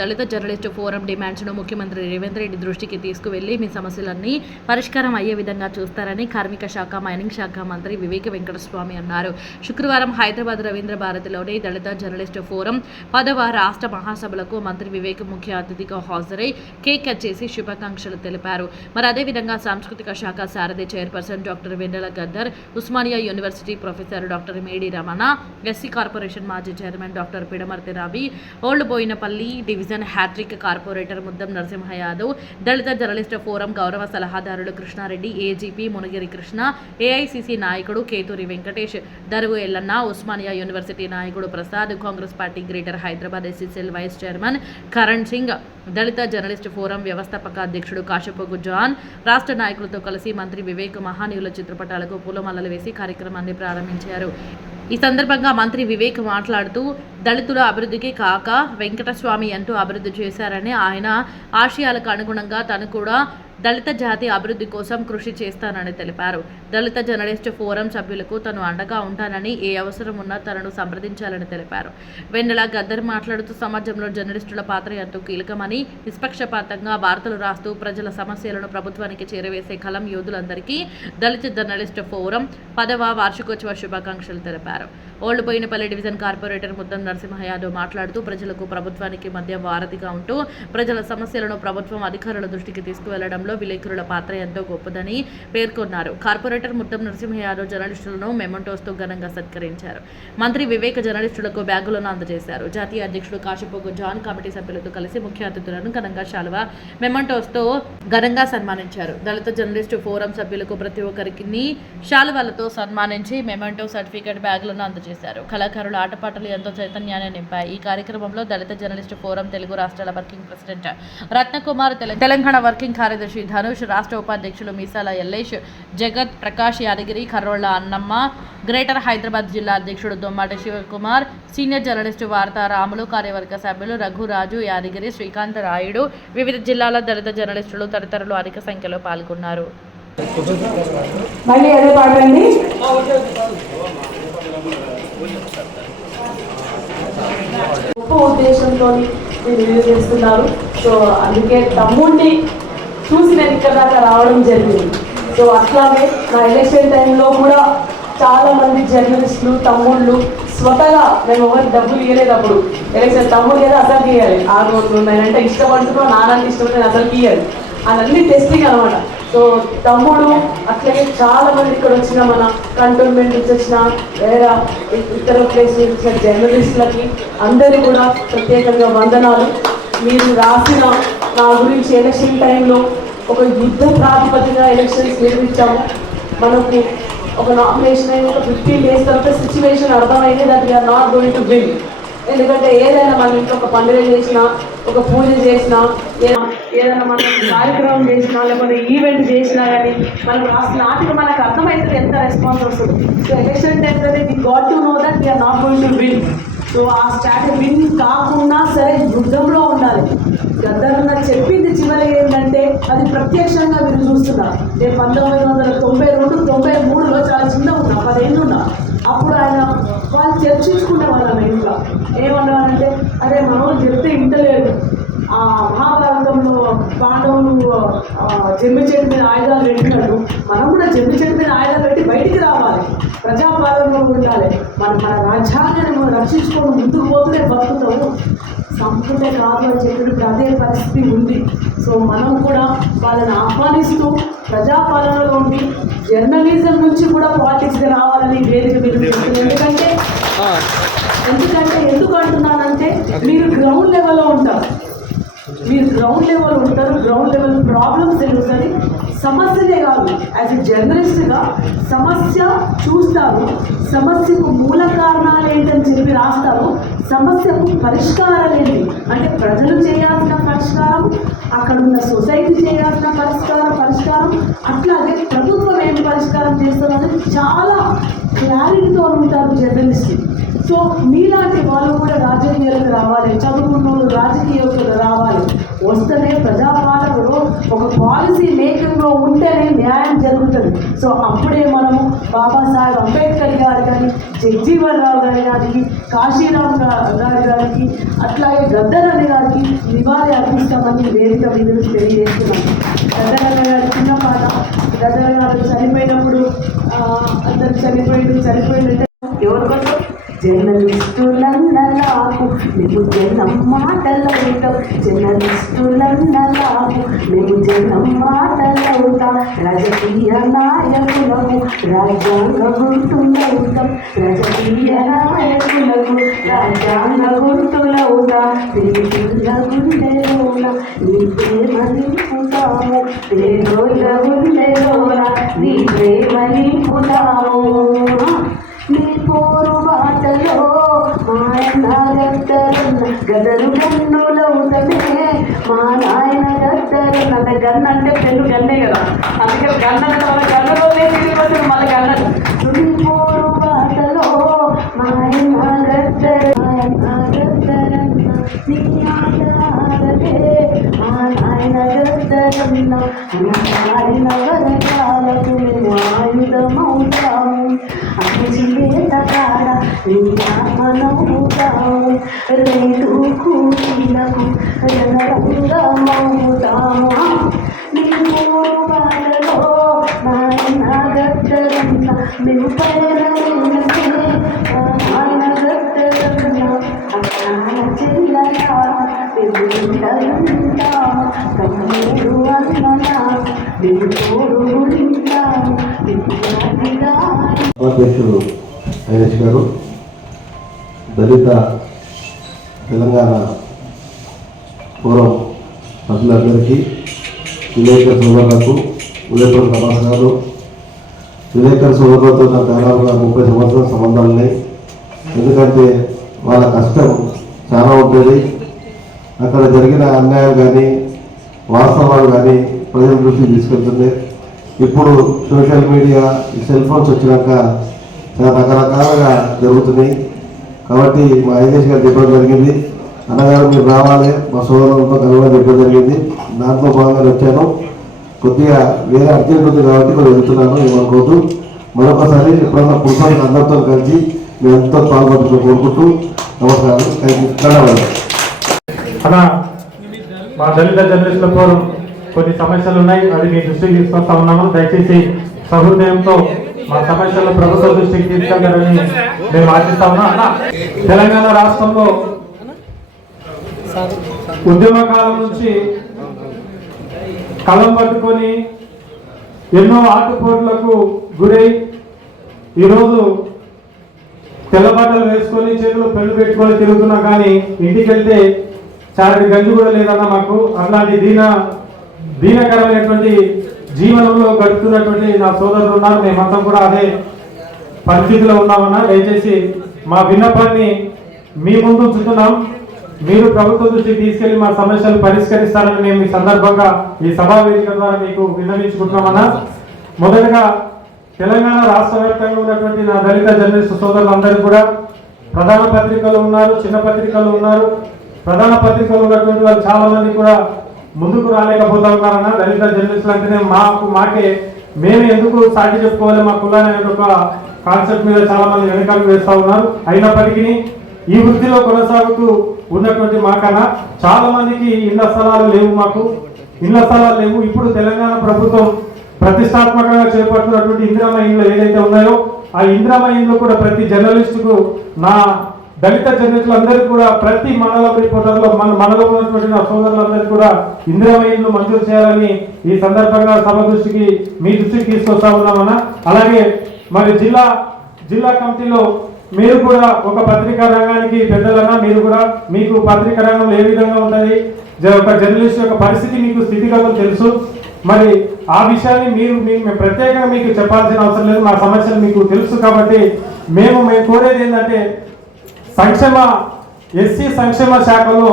దళిత journalist forum డిమాండ్స్ను ముఖ్యమంత్రి రేవంత్ రెడ్డి దృష్టికి తీసుకువెళ్ళి మీ సమస్యలన్నీ పరిష్కారం అయ్యే విధంగా చూస్తారని కార్మిక శాఖ మైనింగ్ శాఖ మంత్రి వివేక వెంకటస్వామి అన్నారు. శుక్రవారం హైదరాబాద్ రవీంద్ర భారతిలోని దళిత జర్నలిస్ట్ ఫోరం పదవ రాష్ట్ర మహాసభలకు మంత్రి వివేక్ ముఖ్య అతిథిగా హాజరై కేక్ కట్ చేసి శుభాకాంక్షలు తెలిపారు. మరి అదేవిధంగా సాంస్కృతిక శాఖ Sarathi chairperson doctor Vennela Gaddar Osmania University professor doctor Medi Ramana SC corporation మాజీ chairman doctor Pidamarthi Ravi Old Bowenpally division hattrick corporator Muddam Narasimha Yadav Dalit Journalist Forum గౌరవ సలహాదారులు కృష్ణారెడ్డి ఏజీపీ మునగిరి కృష్ణ ఏఐసిసి నాయకుడు కేతూరి వెంకటేష్ దరువు ఎల్లన్న ఉస్మానియా యూనివర్సిటీ నాయకుడు Prasad Congress party Greater Hyderabad SCCL vice chairman Karan Singh Dalit Journalist Forum వ్యవస్థాపక అధ్యక్షుడు కాశపోగు John రాష్ట్ర నాయకులతో కలిసి మంత్రి వివేక్ మహానీయుల చిత్రపటాలకు పూలమాలలు వేసి కార్యక్రమాన్ని ప్రారంభించారు. ఈ సందర్భంగా మంత్రి వివేక్ మాట్లాడుతూ దళితుల అభివృద్ధికి కాక వెంకటస్వామి అంటూ అభివృద్ధి చేశారని ఆయన ఆశయాలకు అనుగుణంగా తను కూడా దళిత జాతి అభివృద్ధి కోసం కృషి చేస్తానని తెలిపారు. దళిత జర్నలిస్ట్ ఫోరం సభ్యులకు తను అండగా ఉంటానని ఏ అవసరం ఉన్నా తనను సంప్రదించాలని తెలిపారు. వెన్నెల గద్దర్ మాట్లాడుతూ సమాజంలో జర్నలిస్టుల పాత్ర ఎంతో కీలకమని నిష్పక్షపాతంగా వార్తలు రాస్తూ ప్రజల సమస్యలను ప్రభుత్వానికి చేరవేసే కలం యోధులందరికీ దళిత జర్నలిస్ట్ ఫోరం పదవ వార్షికోత్సవ శుభాకాంక్షలు తెలిపారు. Old Bowenpally division corporator Muddam Narasimha Yadav మాట్లాడుతూ ప్రజలకు ప్రభుత్వానికి మధ్య వారధిగా ఉంటూ ప్రజల సమస్యలను ప్రభుత్వం అధికారుల దృష్టికి తీసుకువెళ్ళడంలో విలేకరుల పాత్ర ఎంతో గొప్పదని పేర్కొన్నారు. కార్పొరేటర్ ముద్దం నరసింహ యాదవ్ జర్నలిస్టులను మెమంటోస్తో ఘనంగా సత్కరించారు. మంత్రి వివేక జర్నలిస్టులకు బ్యాగులను అందజేశారు. జాతీయ అధ్యక్షుడు కాశీపోగు జాన్ కమిటీ సభ్యులతో కలిసి ముఖ్య అతిథులను ఘనంగా శాలువ మెమంటోస్తో ఘనంగా సన్మానించారు. దళిత జర్నలిస్టు ఫోరం సభ్యులకు ప్రతి ఒక్కరికి శాలువాలతో సన్మానించి మెమంటో సర్టిఫికేట్ బ్యాగులను అందజేశారు. కళాకారుల ఆటపాటలు ఎంతో చైతన్యాన్ని నింపాయి. ఈ కార్యక్రమంలో దళిత జర్నలిస్టు ఫోరం తెలుగు రాష్ట్రాల working president Ratnakumar Telangana working కార్యదర్శి ధనుష్ రాష్ట్ర ఉపాధ్యక్షులు మీసాల ఎల్లేష్ జగత్ ప్రకాష్ యాదగిరి కర్రోళ్ళ అన్నమ్మ గ్రేటర్ హైదరాబాద్ జిల్లా అధ్యక్షుడు దొమ్మాట శివకుమార్ సీనియర్ జర్నలిస్టు వార్తా రాములు కార్యవర్గ సభ్యులు రఘురాజు యాదగిరి శ్రీకాంత్ రాయుడు వివిధ జిల్లాల దళిత జర్నలిస్టులు తదితరులు అధిక సంఖ్యలో పాల్గొన్నారు. ఉద్దేశంతో మీరు చేస్తున్నారు. సో అందుకే తమ్ముడిని చూసి నేను ఇక్కడ దాకా రావడం జరిగింది. సో అట్లాగే నా ఎలక్షన్ టైంలో కూడా చాలా మంది జర్నలిస్టులు తమ్ముళ్ళు స్వతగా మేము ఎవరు డబ్బులు ఇవ్వలేదప్పుడు ఎలక్షన్ తమ్ముడు కదా అసలు ఇవ్వాలి ఆ రోజు నేనంటే ఇష్టపడుతున్నావు నానంటే నేను అసలు ఇవ్వాలి అదన్నీ టెస్టింగ్ అనమాట సో తమ్ముడు అట్లాగే చాలా మంది ఇక్కడ వచ్చిన మన కంటోన్మెంట్ నుంచి వచ్చిన వేరే ఇతర ప్లేస్ నుంచి వచ్చిన జర్నలిస్టులకి అందరి కూడా ప్రత్యేకంగా వందనాలు. మీరు రాసిన నా గురించి ఎలక్షన్ టైంలో ఒక యుద్ధ ప్రాతిపదిక ఎలక్షన్స్ నిర్మించాము. మనకు ఒక నామినేషన్ అయిన ఒక ఫిఫ్టీన్ డేస్ తర్వాత సిచ్యువేషన్ అర్థమైంది that we are not going to win ఎందుకంటే ఏదైనా మన ఇంట్లో ఒక పండుగ చేసినా ఒక పూజ చేసినా ఏదైనా మనం కార్యక్రమం చేసినా లేకపోతే ఈవెంట్ చేసినా కానీ మనకు రాసిన ఆటలు మనకు అర్థమవుతుంది ఎంత రెస్పాన్స్ వస్తుంది. సో ఎలక్షన్ టైంలో we got to know that we are not going to win so ఆ స్టార్ట్ విన్ కాకుండా సరే యుద్ధంలో ఉండాలి. గద్దరున్న చెప్పింది చివరి ఏంటంటే అది ప్రత్యక్షంగా మీరు చూస్తున్నారు నేను పంతొమ్మిది వందల తొంభై రెండు తొంభై మూడులో చాలా చిన్న ఉన్నా పదేళ్ళు ఉన్నా. అప్పుడు ఆయన వాళ్ళు చర్చించుకునే వాళ్ళం ఇంట్లో. ఏమన్నారంటే అరే మనం చెప్తే ఇంటలేదు ఆ మహాభారతంలో పాండవులు జమ్మి చెట్టు మీద ఆయుధాలు పెట్టినట్టు. మనం కూడా జమ్మి చెట్టు మీద ఆయుధాలు ప్రజాపాలనలో ఉండాలి. మనం మన రాజ్యాంగాన్ని మనం రక్షించుకొని ముందుకు పోతూనే బతుకుతాము. సంపూర్ణ కాదు అని చెప్పినప్పుడు అదే పరిస్థితి ఉంది. సో మనం కూడా వాళ్ళని ఆహ్వానిస్తూ ప్రజాపాలనలో ఉండి జర్నలిజం నుంచి కూడా పాలిటిక్స్కి రావాలని వేదిక మీరు. ఎందుకంటే ఎందుకంటే ఎందుకు అంటున్నానంటే మీరు గ్రౌండ్ లెవెల్లో ఉంటారు. మీరు గ్రౌండ్ లెవెల్ ఉంటారు గ్రౌండ్ లెవెల్ ప్రాబ్లమ్స్ తెలుస్తుంది. సమస్యలే కాదు యాజ్ ఎ జర్నలిస్ట్గా సమస్య చూస్తారు. సమస్యకు మూల కారణాలు ఏంటని చెప్పి రాస్తారు. సమస్యకు పరిష్కారాలు ఏంటి? అంటే ప్రజలు చేయాల్సిన పరిష్కారం అక్కడ ఉన్న సొసైటీ చేయాల్సిన పరిష్కారం పరిష్కారం అట్లాగే ప్రభుత్వం ఏం పరిష్కారం చేస్తుందని చాలా క్లారిటీతో ఉంటారు జర్నలిస్ట్ సో మీలాంటి వాళ్ళు కూడా రాజకీయాలకు రావాలి చదువుకున్న వాళ్ళు రాజకీయాలకు రావాలి. వస్తేనే ప్రజాపాలనలో ఒక పాలసీ మేకింగ్లో ఉంటేనే న్యాయం జరుగుతుంది. సో అప్పుడే మనము బాబాసాహెబ్ అంబేద్కర్ గారు కానీ జగ్జీవన్ రావు గారి గారికి కాశీరామ్ గారు గారి గారికి అట్లాగే గద్దరన్న గారికి నివాళి అర్పిస్తామని వేదిక మీద నుంచి తెలియజేస్తున్నాం. గద్దరన్న గారి చిన్న పాట గద్దరన్న గారు చనిపోయినప్పుడు అందరు చనిపోయిండు చనిపోయిందంటే ఎవరి కోసం జర్నలిస్టులన్నలాకు మేము జనం మాటలవుతాం. జర్నలిస్టులన్నలాకు మేము జనం మాటలవుతాం. రాజకీయ నాయకులకు రాజ్యాంగ గుర్తులవుతాం రాజకీయ నాయకులకు రాజ్యాంగ గుర్తులవుతాం పేదల గుండెలోన నీ ప్రేమ నింపుతాము పేదోళ్ళ గుండెలోన నీ ప్రేమ నింపుతాము నీ పోరు బాటలో మాయన గద్దరన్న గదరు గన్నులవుతమే మా నాయన గద్దరన్న అంటే గన్న అంటే పెళ్ళు గన్నే కదా అందుకే గన్న అంటే మన గన్నలోనే తిరిగి మన గన్న నీ పోరు బాటలో మాయన గద్దర మాయన గద్దరన్న నీ ఆటలాడలే మా నాయన గద్దరన్న మారిన వరకాలకు మేము ఆయుధమవుతాము అభిజిత కాడ మనవుతాము రైతు కూలీలకు రణరంగమవుతాము నీవు వాళ్ళలో నాయన గద్దరన్న మేము నాయన గద్దరన్న అన్నాయ చెల్లెల పెళ్ళుంటాము కమ్మేరు అన్ననా మేము తోడు ఉంటాము అధ్యక్షుడు ఐఎస్ గారు ముఖ్యంగా తెలంగాణ పూర్వం ప్రజలందరికీ విలేకరు సోదరులకు ఉదయపురం నమస్కారాలు విలేకరు సోదరులతో నాకు దాదాపుగా ముప్పై సంవత్సరాల సంబంధాలు ఉన్నాయి. ఎందుకంటే వాళ్ళ కష్టం చాలా ఉంటుంది. అక్కడ జరిగిన అన్యాయం కానీ వాస్తవాలు కానీ ప్రజల దృష్టికి తీసుకెళ్తుంది ఇప్పుడు సోషల్ మీడియా ఈ సెల్ ఫోన్స్ వచ్చినాక చాలా రకరకాలుగా జరుగుతున్నాయి. కాబట్టి మా ఐదేశ్ గారు చెప్పడం జరిగింది. అన్నగారు మీరు రావాలి. మా సోదరులతో కలవడం చెప్పడం జరిగింది. దాంట్లో భాగంగా వచ్చాను. కొద్దిగా వేరే అర్జెంట్ ఉంది కాబట్టి మేము వెళ్తున్నాను. ఏమనుకోవద్దు మరొకసారి ఎప్పుడన్నా పురుషులకు అందరితో కలిసి మేము ఎంతో పాల్గొంటున్నాం కోరుకుంటూ నమస్కారం థ్యాంక్ యూ ధన్యవాదాలు. అన్న మా దళిత జర్నలిస్టుల ఫోరం కొన్ని సమస్యలు ఉన్నాయి. అది మీ దృష్టికి తీసుకొస్తా ఉన్నాము. దయచేసి సహృదయంతో మా సమస్యలు ప్రభుత్వ దృష్టికి తీసుకెళ్తారని మేము ఆశిస్తా ఉన్నాం తెలంగాణ రాష్ట్రంలో ఉద్యమ కాలం నుంచి కలం పట్టుకొని ఎన్నో ఆటుపోట్లకు గురై ఈరోజు తెల్లబట్టలు వేసుకొని చేతులు పెళ్ళి పెట్టుకొని తిరుగుతున్నా కానీ ఇంటికి వెళ్తే చారటి గంజి కూడా లేదన్న మాకు. అట్లాంటి దీన దీనకరమైనటువంటి జీవనంలో గడుపుతున్నటువంటి నా సోదరులు ఉన్నారు. మేమంతా కూడా అదే పరిస్థితిలో ఉన్నామన్నా. దయచేసి మా విన్నపాన్ని మీ ముందు ఉంచుతున్నాం. మీరు ప్రభుత్వ దృష్టికి తీసుకెళ్ళి మా సమస్యలు పరిష్కరిస్తారని మేము ఈ సందర్భంగా ఈ సభా వేదిక ద్వారా మీకు విన్నవించుకుంటున్నామన్నా. మొదటగా తెలంగాణ రాష్ట్ర వ్యాప్తంగా ఉన్నటువంటి నా దళిత జర్నలిస్ట్ సోదరులందరూ కూడా ప్రధాన పత్రికలు ఉన్నారు చిన్న పత్రికలు ఉన్నారు. ప్రధాన పత్రికలు ఉన్నటువంటి వాళ్ళు చాలా మంది కూడా ముందుకు రాలేకపోతా కారణ దళిత జర్నలిస్టులు అంటేనే మాకు మాకే మేము ఎందుకు సాటి చెప్పుకోవాలి? మా కులాన్ని అనే ఒక కాన్సెప్ట్ మీద చాలా మంది వెనకాలకు వేస్తా ఉన్నారు. అయినప్పటికీ ఈ వృత్తిలో కొనసాగుతూ ఉన్నటువంటి మాకన్నా చాలా మందికి ఇళ్ళ స్థలాలు లేవు మాకు. ఇళ్ళ స్థలాలు లేవు. ఇప్పుడు తెలంగాణ ప్రభుత్వం ప్రతిష్టాత్మకంగా చేపడుతున్నటువంటి ఇందిరామ ఇండ్లు ఏదైతే ఉన్నాయో ఆ ఇందిరామ ఇండ్లు కూడా ప్రతి జర్నలిస్టుకు నా దళిత జర్నలిస్టులు అందరికీ కూడా ప్రతి మండల రిపోర్టర్లో మన మనలో ఉన్నటువంటి నా సోదరులందరికీ కూడా ఇందిరామ మంజూరు చేయాలని ఈ సందర్భంగా సభ దృష్టికి మీ దృష్టికి తీసుకొస్తా ఉన్నామన్నా. అలాగే మరి జిల్లా జిల్లా కమిటీలో మీరు కూడా ఒక పత్రికా రంగానికి పెద్దలన్నా మీరు కూడా మీకు పత్రికా రంగంలో ఏ విధంగా ఉంటుంది ఒక జర్నలిస్ట్ యొక్క పరిస్థితి మీకు స్థితిగతులు తెలుసు. మరి ఆ విషయాన్ని మీరు మేము ప్రత్యేకంగా మీకు చెప్పాల్సిన అవసరం లేదు మా సమస్యలు మీకు తెలుసు కాబట్టి మేము మేము కోరేది ఏంటంటే సంక్షేమ ఎస్సీ సంక్షేమ శాఖలో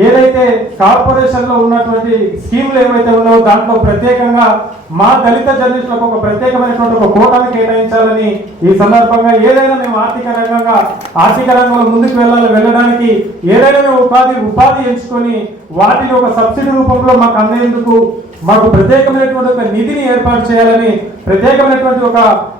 ఏదైతే కార్పొరేషన్లో ఉన్నటువంటి స్కీములు ఏవైతే ఉన్నాయో దాంట్లో ప్రత్యేకంగా మా దళిత జర్నలిస్టులకు ఒక ప్రత్యేకమైనటువంటి ఒక కోటాను కేటాయించాలని ఈ సందర్భంగా ఏదైనా మేము ఆర్థిక రంగంగా ఆర్థిక రంగంలో ముందుకు వెళ్ళాలి వెళ్ళడానికి ఏదైనా మేము ఉపాధి ఉపాధి ఎంచుకొని వాటిని ఒక సబ్సిడీ రూపంలో మాకు అందేందుకు మాకు ప్రత్యేకమైనటువంటి ఒక నిధిని ఏర్పాటు చేయాలని ప్రత్యేకమైనటువంటి ఒక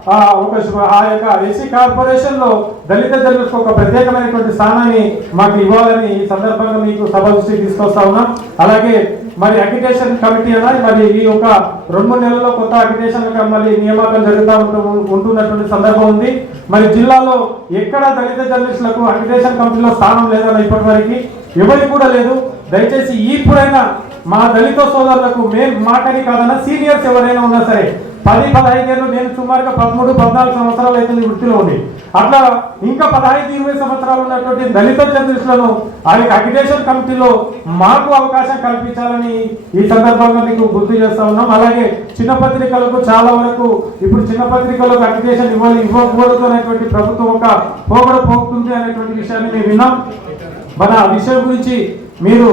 ఆ, ఒక ఆ యొక్క ఎస్సీ కార్పొరేషన్లో దళిత జనులకు ఒక ప్రత్యేకమైనటువంటి స్థానాన్ని మాకు ఇవ్వాలని ఈ సందర్భంగా మీకు సభ దృష్టికి తీసుకొస్తా ఉన్నాం. అలాగే మరి అగ్రిటేషన్ కమిటీ అన్న మరి ఈ యొక్క రెండు నెలల్లో కొత్త అగ్రిటేషన్ మళ్ళీ నియామకం జరుగుతూ ఉంటూ ఉంటున్నటువంటి సందర్భం ఉంది. మరి జిల్లాలో ఎక్కడ దళిత జర్నలిస్టులకు అగ్రిటేషన్ కమిటీలో స్థానం లేదన్న ఇప్పటి వరకు ఎవరికి కూడా లేదు. దయచేసి ఇప్పుడైనా మా దళిత సోదరులకు మేము మాటని కాదన్న సీనియర్స్ ఎవరైనా ఉన్నా సరే పది పదహైదు ఏళ్ళు నేను సుమారుగా పదమూడు పద్నాలుగు సంవత్సరాలు అయితే వృత్తిలో ఉంది అట్లా ఇంకా పదహైదు ఇరవై సంవత్సరాలు ఉన్నటువంటి దళిత జర్నలిస్టులను ఆ యొక్క అగ్రిటేషన్ కమిటీలో మాకు అవకాశం కల్పించాలని ఈ సందర్భంగా మీకు గుర్తు చేస్తా ఉన్నాం. అలాగే చిన్న పత్రికలకు చాలా వరకు ఇప్పుడు చిన్న పత్రికలకు అగ్రిటేషన్ ఇవ్వాలి ఇవ్వకూడదు అనేటువంటి ప్రభుత్వం ఒక పోగడ పోతుంది అనేటువంటి విషయాన్ని మేము విన్నాం. మన ఆ విషయం గురించి మీరు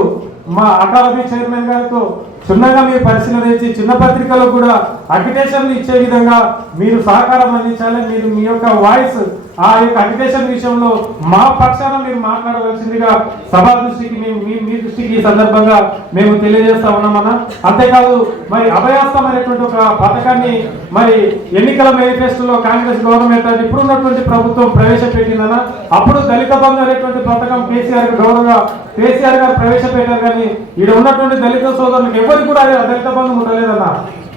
మా అకాడమీ చైర్మన్ గారితో చిన్నగా మీరు పరిశీలన చేసి చిన్న పత్రికలకు కూడా అగ్రిటేషన్లు ఇచ్చే విధంగా మీరు సహకారం అందించాలి మీరు మీ యొక్క వాయిస్ ఆ యొక్క అడ్యుకేషన్ విషయంలో మా పక్షాన మీరు మాట్లాడవలసిందిగా సభా దృష్టికి మేము మీ మీ దృష్టికి ఈ సందర్భంగా మేము తెలియజేస్తా ఉన్నామన్నా. అంతేకాదు మరి అభయాస్తమైనటువంటి ఒక పథకాన్ని మరి ఎన్నికల మేనిఫెస్టోలో కాంగ్రెస్ గవర్నమెంట్ ఇప్పుడు ఇప్పుడున్నటువంటి ప్రభుత్వం ప్రవేశపెట్టిందన్న అప్పుడు దళిత బంధు అనేటువంటి పథకం కేసీఆర్ గౌరవ కేసీఆర్ గారు ప్రవేశపెట్టారు కానీ ఇక్కడ ఉన్నటువంటి దళిత సోదరులకు ఎవరికి కూడా అది దళిత బంధం ఉండలేదన్న.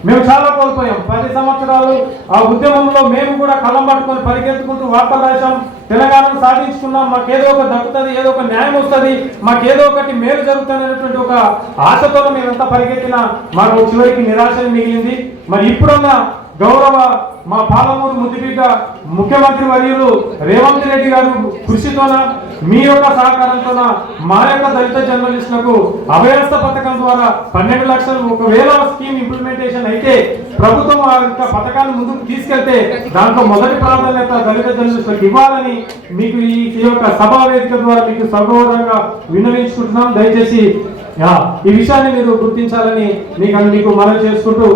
మేము చాలా కోల్పోయాం. పది సంవత్సరాలు ఆ ఉద్యమంలో మేము కూడా కలం పట్టుకొని పరిగెత్తుకుంటూ వార్తలు రాశాం. తెలంగాణను సాధించుకున్నాం. మాకేదో ఒక దక్కుతుంది ఏదో ఒక న్యాయం వస్తుంది మాకేదో ఒకటి మేలు జరుగుతుంది అనేటువంటి ఒక ఆశతో మేమంతా పరిగెత్తిన మాకు చివరికి నిరాశ మిగిలింది. మరి ఇప్పుడున్న గౌరవ మా పాలమూరు ముద్దుబిడ్డ ముఖ్యమంత్రి వర్యులు రేవంత్ రెడ్డి గారు కృషితోన మీ యొక్క సహకారంతోన మా యొక్క దళిత జర్నలిస్టులకు అభయస్థ పథకం ద్వారా పన్నెండు లక్షలు ఒకవేళ స్కీమ్ ఇంప్లిమెంటేషన్ అయితే ప్రభుత్వం ఆ యొక్క పథకాన్ని ముందుకు తీసుకెళ్తే దాంట్లో మొదటి ప్రాధాన్యత దళిత జర్నలిస్టులకు ఇవ్వాలని మీకు ఈ యొక్క సభా వేదిక ద్వారా మీకు సగౌరవంగా విన్నవించుకుంటున్నాం. దయచేసి ఈ విషయాన్ని మీరు గుర్తించాలని మీకు మీకు మనవి చేసుకుంటూ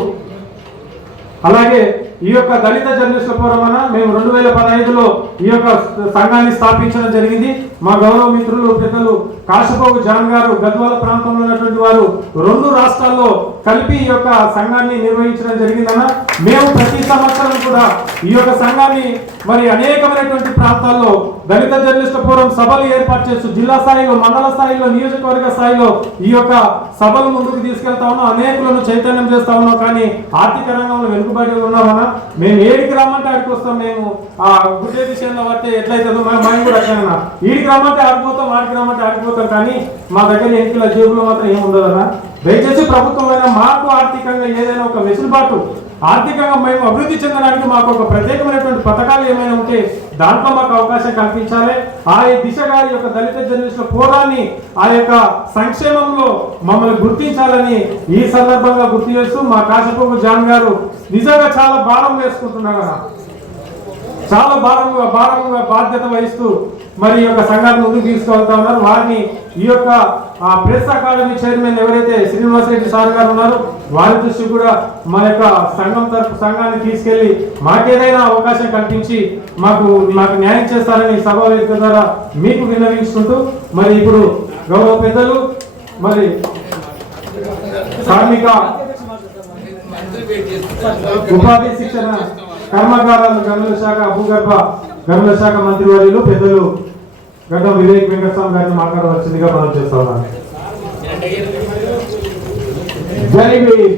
అలాగే ఈ యొక్క దళిత జర్నలిస్టుల ఫోరం అన్న మేము రెండు వేల పదహైదులో ఈ యొక్క సంఘాన్ని స్థాపించడం జరిగింది. మా గౌరవ మిత్రులు పెద్దలు కాశపోగు జాన్ గారు గద్వాల ప్రాంతంలో ఉన్నటువంటి వారు రెండు రాష్ట్రాల్లో కలిపి ఈ యొక్క సంఘాన్ని నిర్వహించడం జరిగిందన్న. మేము ప్రతి సంవత్సరం కూడా ఈ యొక్క సంఘాన్ని మరి అనేకమైనటువంటి ప్రాంతాల్లో దళిత జర్నలిస్టుల ఫోరం సభలు ఏర్పాటు చేస్తూ జిల్లా స్థాయిలో మండల స్థాయిలో నియోజకవర్గ స్థాయిలో ఈ యొక్క సభలు ముందుకు తీసుకెళ్తా ఉన్నాం. అనేకులను చైతన్యం చేస్తా ఉన్నాం. కానీ ఆర్థిక రంగంలో వెనుకబడి ఉన్నామన్నా. మేము ఏడికి రమ్మంటే ఆడికి వస్తాం. మేము ఆ గుడ్డే విషయంలో పడితే ఎట్లయితుందో మా మైండ్ కూడా అట్లనన్నా ఈడికి రమ్మంటే ఆడిపోతాం వాడికి రమ్మంటే ఆడిపోతాం కానీ మా దగ్గర ఎన్నికల జేబులో మాత్రం ఏముండదన్నా దయచేసి ప్రభుత్వం అయినా మాకు ఆర్థికంగా ఏదైనా ఒక వెసులుబాటు ఆర్థికంగా మేము అభివృద్ధి చెందడానికి మాకు ఒక ప్రత్యేకమైనటువంటి పథకాలు ఏమైనా ఉంటే దాంట్లో మాకు అవకాశం కల్పించాలి. ఆ దిశగా ఈ యొక్క దళిత జర్నలిస్టుల పోరాన్ని ఆ యొక్క సంక్షేమంలో మమ్మల్ని గుర్తించాలని ఈ సందర్భంగా గుర్తు చేస్తూ మా కాశపోగు జాన్ గారు నిజంగా చాలా భారం వేసుకుంటున్నారు కదా చాలా భారంగా భారంగా బాధ్యత వహిస్తూ మరి ఈ యొక్క సంఘాన్ని ముందుకు తీసుకెళ్తా ఉన్నారు. వారిని ఈ యొక్క ప్రెస్ అకాడమీ చైర్మన్ ఎవరైతే శ్రీనివాస్ రెడ్డి సార్ గారు ఉన్నారో వారి దృష్టి కూడా మన యొక్క సంఘం తరపు సంఘాన్ని తీసుకెళ్ళి మాకేదైనా అవకాశం కల్పించి మాకు మాకు న్యాయం చేస్తారని సభా వేదిక ద్వారా మీకు విన్నవించుకుంటూ మరి ఇప్పుడు గౌరవ పెద్దలు మరి కార్మిక ఉపాధి శిక్షణ కర్మాగారాలు గనుల శాఖ భూగర్భ గనుల శాఖ మంత్రి వర్యులు పెద్దలు గడ్డం వివేక్ వెంకటస్వామి గారిని మాట్లాడవలసిందిగా మనం చేస్తా ఉన్నాం. జై భీమ్!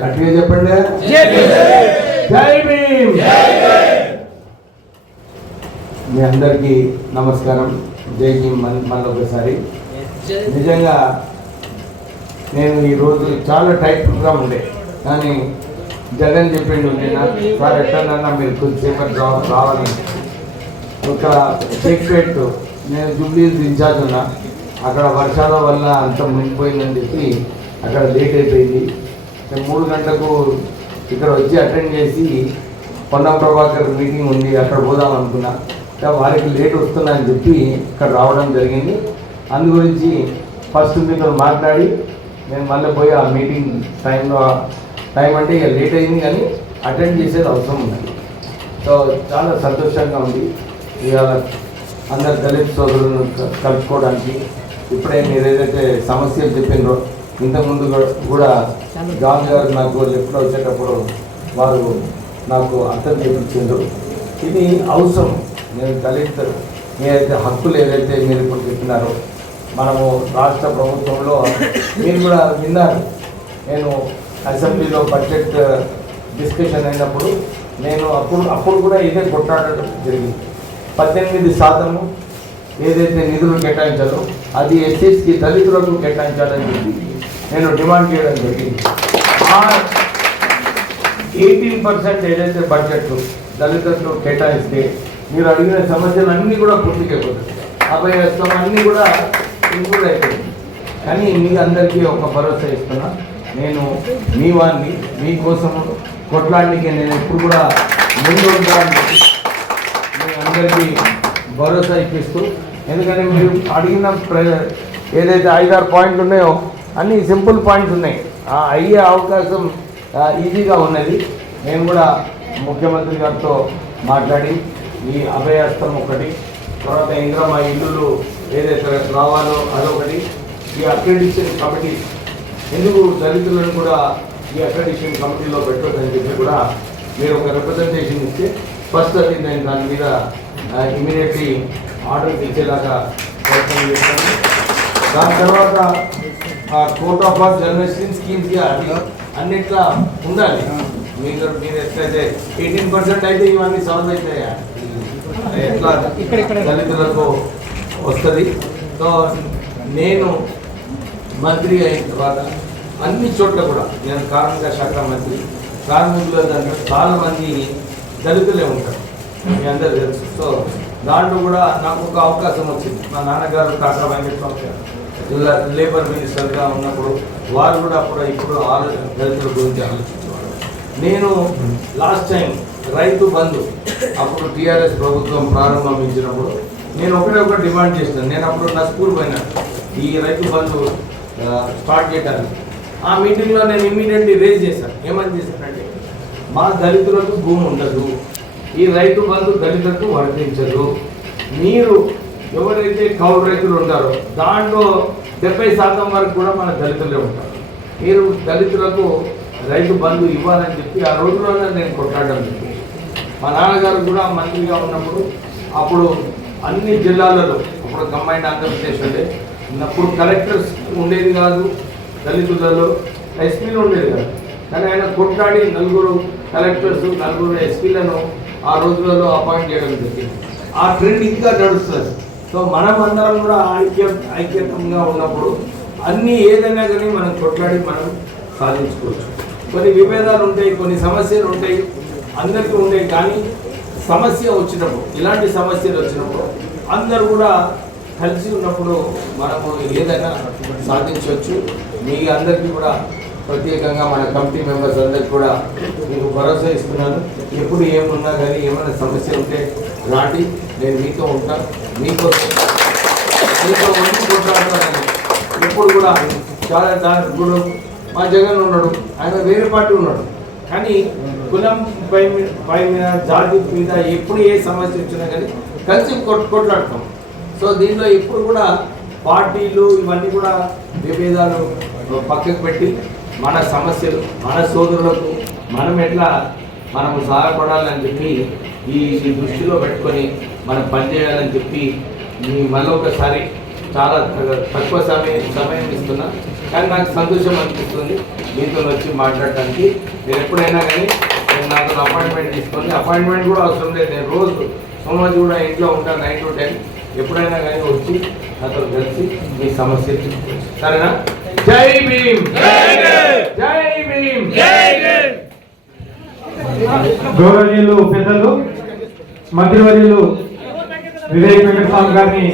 గట్టిగా చెప్పండి. జై భీమ్! మీ అందరికీ నమస్కారం. జై భీమ్ మళ్ళీ మళ్ళీ ఒకసారి నిజంగా నేను ఈరోజు చాలా టైట్ ప్రోగ్రామ్ ఉండే. కానీ జగన్ చెప్పిండు నేను సార్ ఎట్లన్నా మీరు కొద్దిసేపటి రా రావాలి. ఒక పెట్టు. నేను జూబ్లీస్ ఇన్ఛార్జ్ ఉన్నా. అక్కడ వర్షాల వల్ల అంత మునిగిపోయిందని చెప్పి అక్కడ లేట్ అయిపోయింది. నేను మూడు గంటలకు ఇక్కడ వచ్చి అటెండ్ చేసి పొన్న ప్రభాకర్ మీటింగ్ ఉంది అక్కడ పోదాం అనుకున్నా. వారికి లేట్ వస్తున్నా అని చెప్పి ఇక్కడ రావడం జరిగింది. అందు గురించి ఫస్ట్ మీతో మాట్లాడి నేను మళ్ళీ పోయి ఆ మీటింగ్ టైంలో టైం అంటే ఇక లేట్ అయింది కానీ అటెండ్ చేసేది అవసరం ఉన్నది సో చాలా సంతోషంగా ఉంది. ఇవాళ అందరు దళిత సోదరులను కలుపుకోవడానికి ఇప్పుడే మీరు ఏదైతే సమస్యలు చెప్పినో ఇంతకుముందు కూడా- కూడా జాన్ గారు నాకు ఎప్పుడో వచ్చేటప్పుడు వారు నాకు అర్థం చేయించారు ఇది అవసరం. నేను దళిత ఏదైతే హక్కులు ఏదైతే మీరు ఇప్పుడు చెప్పినారో మనము రాష్ట్ర ప్రభుత్వంలో మీరు కూడా విన్నారు. నేను అసెంబ్లీలో బడ్జెట్ డిస్కషన్ అయినప్పుడు నేను అప్పుడు అప్పుడు కూడా ఇదే కొట్లాడటం జరిగింది. పద్దెనిమిది శాతము ఏదైతే నిధులు కేటాయించాలో అది ఎస్సీస్కి దళితులకు కేటాయించాలని చెప్పి నేను డిమాండ్ చేయడం జరిగింది. ఆ ఎయిటీన్ పర్సెంట్ ఏదైతే బడ్జెట్ దళితులకు కేటాయిస్తే మీరు అడిగిన సమస్యలు అన్నీ కూడా పూర్తికైపోతాయి అభయస్థం అన్నీ కూడా ఇంక్లూడ్ అయిపోయింది. కానీ మీ అందరికీ ఒక భరోసా ఇస్తున్నా. నేను మీ వారిని మీకోసం కొట్లాడికి నేను ఎప్పుడు కూడా ముందు ఉంటానని మీ అందరికీ భరోసా ఇప్పిస్తూ ఎందుకంటే మీరు అడిగిన ప్ర ఏదైతే ఐదారు పాయింట్లు ఉన్నాయో అన్ని సింపుల్ పాయింట్స్ ఉన్నాయి. ఆ అయ్యే అవకాశం ఈజీగా ఉన్నది. నేను కూడా ముఖ్యమంత్రి గారితో మాట్లాడి ఈ అభయస్థం ఒకటి తర్వాత ఇంద్రమ ఇల్లులు ఏదైతే రావాలో అదొకటి ఈ అక్రెడిషన్ కమిటీ ఎందుకు దళితులను కూడా ఈ అక్రెడిషన్ కమిటీలో పెట్టొద్దని చెప్పి కూడా మీరు ఒక రిప్రజెంటేషన్ ఇస్తే ఫస్ట్ అది నేను దాని మీద ఇమీడియట్లీ ఆర్డర్ ఇచ్చేలాగా ప్రయత్నం చేస్తాను. దాని తర్వాత court of or journalist schemes అన్నిట్లా ఉండాలి. మీరు మీరు ఎట్లయితే ఎయిటీన్ పర్సెంట్ అయితే ఇవన్నీ సాల్వ్ అవుతాయా ఎట్లా దళితులకు వస్తుంది? సో నేను మంత్రి అయిన తర్వాత అన్ని చోట్ల కూడా నేను కార్మిక శాఖ మంత్రి కార్మికుల దాంట్లో చాలా మంది దళితులే ఉంటారు. మీ అందరూ తెలుసు. సో దాంట్లో కూడా నాకు ఒక అవకాశం వచ్చింది. మా నాన్నగారు టాటా వెంకటస్వామి గారు జిల్లా లేబర్ మినిస్టర్గా ఉన్నప్పుడు వారు కూడా అప్పుడు ఇప్పుడు ఆలోచన దళితుల గురించి ఆలోచించేవారు. నేను లాస్ట్ టైం రైతు బంధు అప్పుడు టీఆర్ఎస్ ప్రభుత్వం ప్రారంభించినప్పుడు నేను ఒకటే ఒకటి డిమాండ్ చేసినాను. నేను అప్పుడు నా స్కూల్ పోయినా. ఈ రైతు బంధు స్టార్ట్ చేయడానికి ఆ మీటింగ్లో నేను ఇమ్మీడియట్లీ రేజ్ చేశాను ఏమని చేశానంటే మా దళితులకు భూమి ఉండదు. ఈ రైతు బంధు దళితులకు వర్తించదు. మీరు ఎవరైతే కౌలు రైతులు ఉంటారో దాంట్లో డెబ్బై శాతం వరకు కూడా మన దళితులే ఉంటారు. మీరు దళితులకు రైతు బంధు ఇవ్వాలని చెప్పి ఆ రోజుల్లోనే నేను కొట్లాడడం జరిగింది. మా నాన్నగారు కూడా మంత్రిగా ఉన్నప్పుడు అప్పుడు అన్ని జిల్లాలలో అప్పుడు కంబైన్ ఆంధ్రప్రదేశ్ ఉండే అప్పుడు కలెక్టర్స్ ఉండేది కాదు దళితులలో ఎస్పీలు ఉండేది కాదు. కానీ ఆయన కొట్లాడి నలుగురు కలెక్టర్స్ నలుగురు ఎస్పీలను ఆ రోజులలో అపాయింట్ చేయడం జరిగింది. ఆ ట్రెండ్ ఇంకా నడుస్తుంది. సో మనం అందరం కూడా ఐక్య ఐక్యతంగా ఉన్నప్పుడు అన్నీ ఏదైనా కానీ మనం కొట్లాడి మనం సాధించుకోవచ్చు. కొన్ని విభేదాలు ఉంటాయి కొన్ని సమస్యలు ఉంటాయి అందరికీ ఉంటాయి. కానీ సమస్య వచ్చినప్పుడు ఇలాంటి సమస్యలు వచ్చినప్పుడు అందరూ కూడా కలిసి ఉన్నప్పుడు మనము ఏదైనా సాధించవచ్చు. మీ అందరికీ కూడా ప్రత్యేకంగా మన కమిటీ మెంబర్స్ అందరికీ కూడా మీకు భరోసా ఇస్తున్నాను. ఎప్పుడు ఏమున్నా కానీ ఏమైనా సమస్య ఉంటే రాండి. నేను మీతో ఉంటాను మీకోసం మీతో ఉండి కొట్లాడతానని ఎప్పుడు కూడా చాలా దాని ఇప్పుడు మా జగన్ ఉన్నాడు ఆయన వేరే పార్టీ ఉన్నాడు. కానీ కులం పై పై మీద జాతి మీద ఎప్పుడు ఏ సమస్య వచ్చినా కానీ కలిసి కొట్ కొట్లాడతాం. సో దీంట్లో ఎప్పుడు కూడా పార్టీలు ఇవన్నీ కూడా విభేదాలు పక్కకు పెట్టి మన సమస్యలు మన సోదరులకు మనం ఎట్లా మనము సహాయపడాలని చెప్పి ఈ దృష్టిలో పెట్టుకొని మనం పనిచేయాలని చెప్పి మీ మళ్ళొకసారి చాలా తక్కువ సమయం సమయం ఇస్తున్నా. కానీ నాకు సంతోషం అనిపిస్తుంది మీతో వచ్చి మాట్లాడటానికి. నేను ఎప్పుడైనా కానీ నేను నాతో అపాయింట్మెంట్ తీసుకొని అపాయింట్మెంట్ కూడా అవసరం లేదు. నేను రోజు సోమవారం కూడా ఇంట్లో ఉంటాను నైన్ టు టెన్. ఎప్పుడైనా కానీ వచ్చి నాతో కలిసి మీ సమస్య సరేనా? జై భీమ్! జై భీమ్! గౌరవనీయులు పెద్దలు మంత్రివర్యులు వివేక్ వెంకటస్వామి గారిని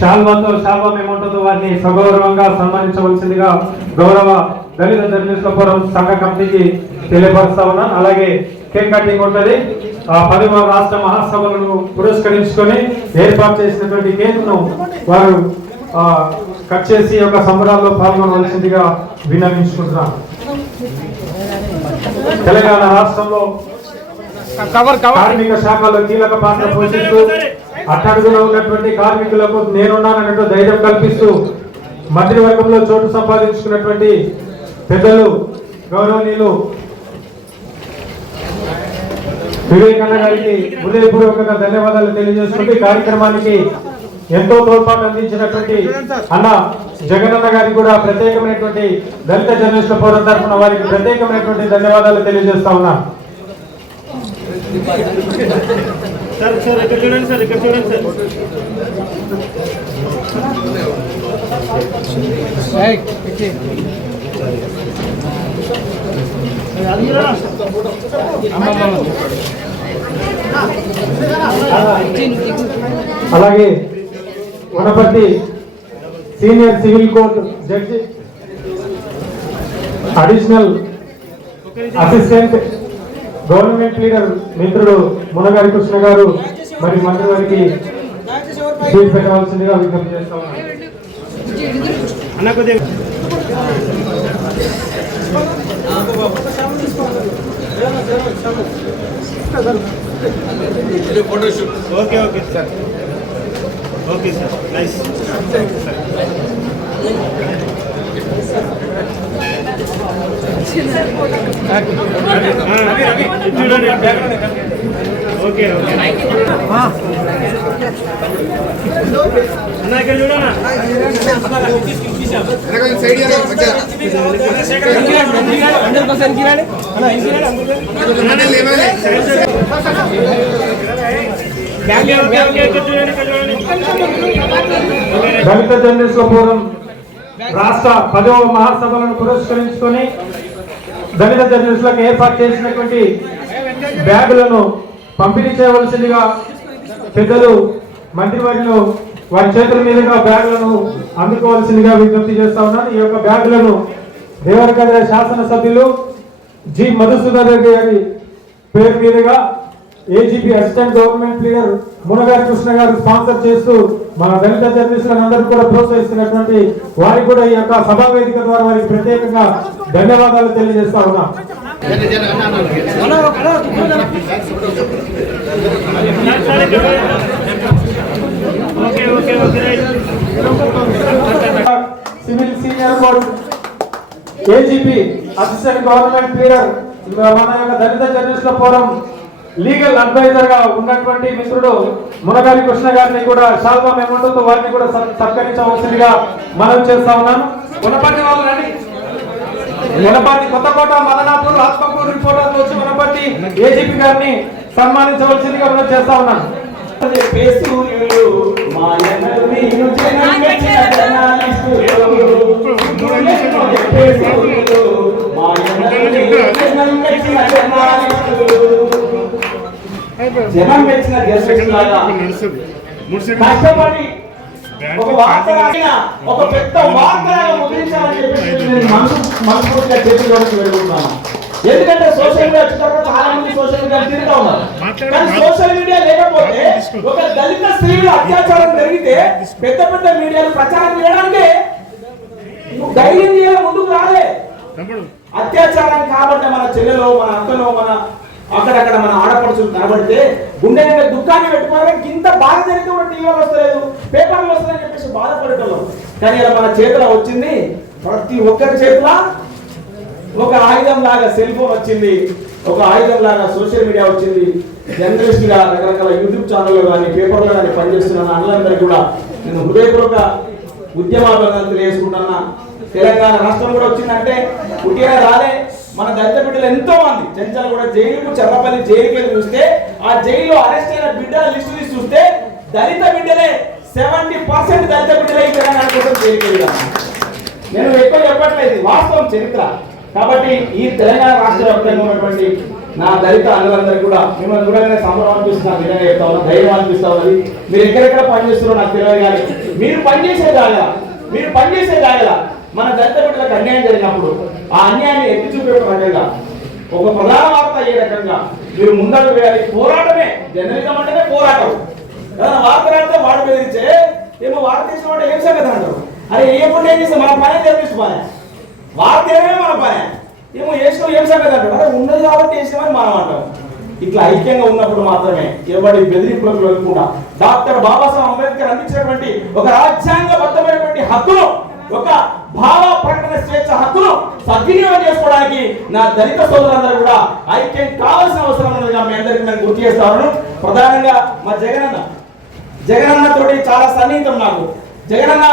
శాల్వాతో శాల్వా మెమోటోతో వారిని సగౌరవంగా సన్మానించవలసిందిగా గౌరవ దళిత జర్నలిస్టుల ఫోరం సంఘ కమిటీకి తెలియపరుస్తా ఉన్నాను. అలాగే కేక్ కటింగ్ ఉంటుంది. ఆ పదవ రాష్ట్ర మహాసభలను పురస్కరించుకొని ఏర్పాటు చేసినటువంటి కేక్ను వారు కట్ చేసి యొక్క సంబరాల్లో పాల్గొనవలసిందిగా విన్నవించుకుంటున్నాను. తెలంగాణ రాష్ట్రంలో కార్మిక శాఖలో కీలక పాత్ర పోషిస్తూ అట్టడుగులో ఉన్నటువంటి కార్మికులకు నేనున్నానన్నట్టు ధైర్యం కల్పిస్తూ మంత్రివర్గంలో చోటు సంపాదించుకున్నటువంటి పెద్దలు గౌరవనీయులు వివేకన్న గారికి హృదయపూర్వకంగా ధన్యవాదాలు తెలియజేసుకుంటూ కార్యక్రమానికి ఎంతో తోడ్పాటు అందించినటువంటి అన్న జగనన్న గారికి కూడా ప్రత్యేకమైనటువంటి దళిత జర్నలిస్టుల ఫోరం తరఫున వారికి ప్రత్యేకమైనటువంటి ధన్యవాదాలు తెలియజేస్తా ఉన్నా. సార్ అలాగే Wanaparthy senior civil court judge additional assistant government leader మిత్రుడు మునగారి కృష్ణ గారు మరి మంత్రి వారికి సీట్ పెట్టవలసిందిగా విజ్ఞప్తి చేస్తా ఉన్నాను. అన్న కొద్దిగా okay okay sir okay sir nice చూడండి ఓకే ఓకే అన్న ఇక్కడ చూడన్నా ఓకే ఓకే okay దళిత జర్నలిస్టుల ఫోరం రాష్ట్ర పదవ మహాసభలను పురస్కరించుకొని దళిత జర్నలిస్టులకు ఏర్పాటు చేసినటువంటి బ్యాగులను పంపిణీ చేయవలసిందిగా పెద్దలు మంత్రివర్యులు వారి చేతుల మీదుగా బ్యాగులను అందుకోవాల్సిందిగా విజ్ఞప్తి చేస్తా ఉన్నాను. ఈ యొక్క బ్యాగులను దేవరకద్ర శాసనసభ్యులు జి. మధుసూదర్ రెడ్డి గారి పేరు మీదుగా AGP assistant government leader Munagari Krishna గారు స్పాన్సర్ చేస్తూ మన దళిత జర్నలిస్టులను అందరూ కూడా ప్రోత్సహిస్తున్నటువంటి వారికి కూడా ఈ యొక్క సభా వేదిక ద్వారా వారికి ప్రత్యేకంగా ధన్యవాదాలు తెలియజేస్తా ఉన్నాం. Civil senior court AGP assistant government leader మన యొక్క దళిత జర్నలిస్టుల ఫోరం లీగల్ అడ్వైజర్గా ఉన్నటువంటి మిత్రుడు మునగాలి కృష్ణ గారిని కూడా శాల్వా మెమోటోతో వారిని కూడా సత్కరించవలసిందిగా మనం చేస్తా ఉన్నాను ఉన్నపట్టి వాళ్ళు రండి. మునపర్తి కొత్తకోట మదనాపూర్ ఆత్మకూరు రిపోర్టర్లు వచ్చి మునపర్తి ఏజీపీ గారిని సన్మానించవలసిందిగా మనం చేస్తా ఉన్నాను జనం మెచ్చిన కష్టపడి ఒక వార్త రాసిన ఒక పెద్ద వార్తలాగా ముద్రించాలని నేను మనసు మనస్ఫూర్తిగా చేతుల్లోకి ఎందుకంటే సోషల్ మీడియా వచ్చిన తర్వాత చాలా మంది సోషల్ మీడియా తిరుగుతా ఉన్నారు. కానీ సోషల్ మీడియా లేకపోతే ఒక దళిత స్త్రీలు అత్యాచారం జరిగితే పెద్ద పెద్ద మీడియాలు ప్రచారం చేయడానికి నువ్వు ధైర్యం చేయాలి ముందుకు రాలే. అత్యాచారం కాబట్టి మన చెల్లెలో మన అక్కలో మన అక్కడక్కడ మన ఆడపడుచులు కనబడితే గుండె మీద దుఃఖాన్ని పెట్టుకోవడానికి ఇంత బాధ జరిగితే కూడా టీవీలో వస్తలేదు పేపర్లు వస్తాయని చెప్పేసి బాధపడేటోళ్ళం. కానీ ఇలా మన చేతిలో వచ్చింది ప్రతి ఒక్కరి చేతిలో ఒక ఆయుధం లాగా సెల్ ఫోన్ వచ్చింది ఒక ఆయుధం లాగా సోషల్ మీడియా వచ్చింది. జర్నలిస్ట్గా రకరకాల యూట్యూబ్ ఛానల్లో కానీ పేపర్లో కానీ పనిచేస్తున్న అన్నలందరికీ కూడా నేను హృదయపూర్వక ఉద్యమాభివృద్ధి తెలియజేసుకుంటున్నా. తెలంగాణ రాష్ట్రం కూడా వచ్చిందంటే పుట్టిన రాలే. మన దళిత బిడ్డలు ఎంతో మంది చెంచాలు కూడా జైలుకు చర్లపల్లి జైలుకి వెళ్ళి చూస్తే ఆ జైల్లో అరెస్ట్ అయిన బిడ్డల లిస్టు తీసి చూస్తే దళిత బిడ్డలే సెవెంటీ పర్సెంట్ దళిత బిడ్డలే ఈ తెలంగాణ కోసం జైలుకి వెళ్ళాను నేను ఎక్కువ చెప్పట్లేదు వాస్తవం చరిత్ర. కాబట్టి ఈ తెలంగాణ రాష్ట్ర వ్యాప్తంగా ఉన్నటువంటి నా దళిత అన్నలందరూ కూడా మిమ్మల్ని చూడగానే సంబరం అనిపిస్తున్నా విధంగా చెప్తా ఉన్నా ధైర్యం అనిపిస్తా ఉన్నది. మీరు ఎక్కడెక్కడ పనిచేస్తున్నారో నాకు తెలియదు కానీ మీరు పనిచేసే జాగా మీరు పనిచేసే జాగా మన దళిత బిడ్డలకు అన్యాయం జరిగినప్పుడు ఆ అన్యాయాన్ని ఎత్తి చూపే రకంగా ఒక ప్రధాన వార్త అయ్యే రకంగా మీరు ముందడుగు వేయాలి. పోరాటమే జర్నలిజం అంటేనే పోరాటం. వార్త రాస్తే వాడు బెదిరించే ఏమో వార్త తీసిన వాడు ఏం సంగతి అంటారు? అరే ఏ పని ఏం చేస్తే మన పని తెలిపిస్తు పని మన పని. ఏమో వేసినాం ఏం సంగతి అంటే ఉన్నది కాబట్టి వేసినామని మనం అంటాం. ఇట్లా ఐక్యంగా ఉన్నప్పుడు మాత్రమే ఎవరి బెదిరింపులకు వెళ్ళకుండా డాక్టర్ బాబాసాహెబ్ అంబేద్కర్ అందించినటువంటి ఒక రాజ్యాంగబద్ధమైనటువంటి హక్కును ఒక భావ ప్రకటన స్వేచ్ఛ హక్కును సద్వినియోగం చేసుకోవడానికి నా దళిత సోదరులందరూ కూడా ఐక్యం కావాల్సిన అవసరం ఉన్నదిగా మీ అందరికీ నేను గుర్తు చేస్తాను. ప్రధానంగా మా జగనన్న. జగనన్న తోటి చాలా సన్నిహితం నాకు. జగనన్న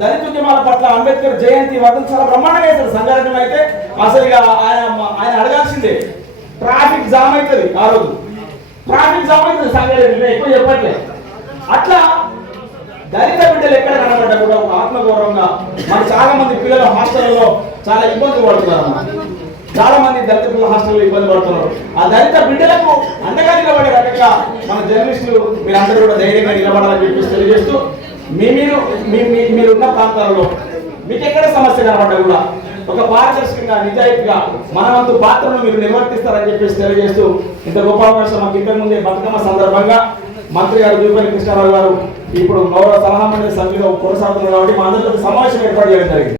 దళిత ఉద్యమాల పట్ల అంబేద్కర్ జయంతి వర్ధం చాలా బ్రహ్మాండంగా వేశారు సంఘటన అయితే అసలు ఆయన ఆయన అడగాల్సిందే. ట్రాఫిక్ జామ్ అవుతుంది ఆ రోజు. ట్రాఫిక్ జామ్ అవుతుంది సంఘటన ఎక్కువ చెప్పట్లే. అట్లా దళిత బిడ్డలు ఎక్కడ కనబడ్డా కూడా ఒక ఆత్మగౌరవంగా మరి చాలా మంది పిల్లలు హాస్టల్లో చాలా ఇబ్బందులు పడుతున్నారు చాలా మంది దళిత పిల్లల హాస్టల్లో ఇబ్బంది పడుతున్నారు. ఆ దళిత బిడ్డలకు అండగా నిలబడే రకంగా మన జర్నలిస్టులు మీరందరూ కూడా ధైర్యంగా నిలబడాలని చెప్పేసి తెలియజేస్తూ మీ మీరు మీ మీరున్న ప్రాంతాలలో మీకు ఎక్కడ సమస్య కనబడ్డా కూడా ఒక పారదర్శకంగా నిజాయితీగా మనవంతు పాత్రను మీరు నిర్వర్తిస్తారని చెప్పేసి తెలియజేస్తూ ఇంత గొప్ప అవకాశం మాకు ఇంతకు ముందే బతుకమ్మ సందర్భంగా మంత్రి గారు దూపల్లి కృష్ణారావు గారు ఇప్పుడు గౌరవ సలహా మండలి సభ్యులు కొనసాగుతున్నారు కాబట్టి మా అందరితో సమావేశం ఏర్పాటు చేయడం జరిగింది.